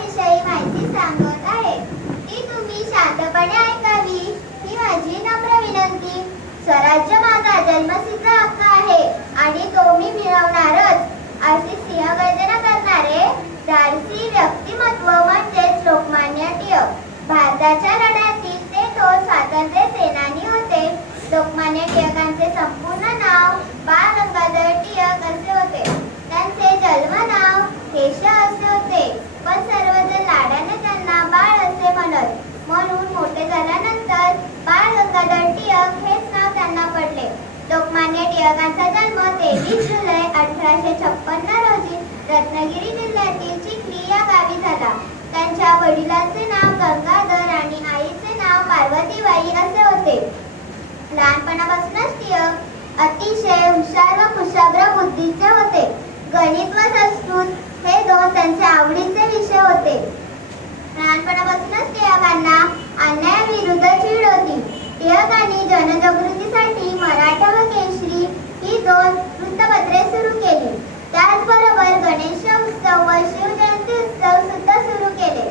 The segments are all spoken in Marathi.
विषयी माहिती सांगत आहे. ती तुम्ही शांतपणे ऐकावी ही माझी नम्र विनंती. स्वराज्य माझा जन्मसिद्ध हक्क आहे आणि तो मी मिळवणारच, अशी सिंहगर्जना करणारे धाडसी व्यक्तिमत्व म्हणजेच लोकमान्य टिळक. भारताच्या लढ्यातील ते थोर स्वातंत्र्य सेनानी होते. लोकमान्य टिळकांचे संपूर्ण नाव बाळ गंगाधर टिळक असे होते. त्यांचे जन्मनाव केशव असे होते, पण सर्वजण लाडाने त्यांना बाळ असे म्हणत. म्हणून मोठे झाल्यानंतर बाळ गंगाधर टिळक हेच नाव त्यांना पडले. लोकमान्य टिळकांचा जन्म 23 जुलै 1856 रोजी रत्नागिरी जिल्ह्यातील चिखली या गावी झाला. त्यांच्या वडिलांचे नाव गंगाधर आणि आईचे नाव पार्वतीबाई असे होते. लहानपणापासूनच टिळक अतिशय हुशार व कुशाग्र बुद्धीचे होते. गणित व संस्कृत हे दोन त्यांचे आवडीचे विषय होते. लहानपणापासूनच टिळकांना अन्यायाविरुद्ध चीड होती. टिळकांनी जनजागृतीसाठी मराठा व केसरी ही 2 वृत्तपत्रे सुरू केली. त्याचबरोबर गणेश उत्सव व शिवजयंती उत्सव सुद्धा सुरू केले.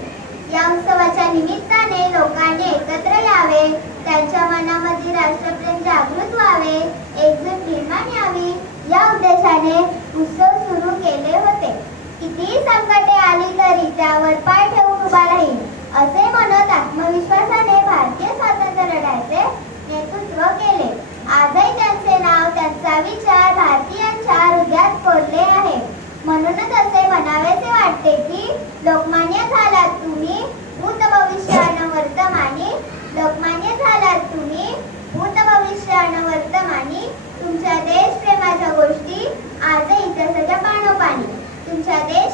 या उत्सवाच्या निमित्ताने लोकांनी एकत्र यावे, त्यांच्या मनामध्ये राष्ट्रप्रेम जागृत व्हावे, एकजूट निर्माण यावी या उद्देशाने उत्सव सुरू केले होते. कितीही संकटे आली तरी त्यावर पाय ठेवून उभा राहील असे म्हणत आत्मविश्वासाने भारतीय स्वातंत्र्य लढ्याचे नेतृत्व केले. आजही त्यांचे नाव, त्यांचा विचार भारतीयांच्या हृदयात कोरले आहे. म्हणूनच असे म्हणावेसे वाटते की लोकमान्य झालात तुम्ही भूत भविष्यान वर्तमानी. लोकमान्य झालात तुम्ही भूत भविष्यान तुमच्या देशप्रेमाच्या गोष्टी आजही इतिहासाच्या पानोपानी. तुमच्या देश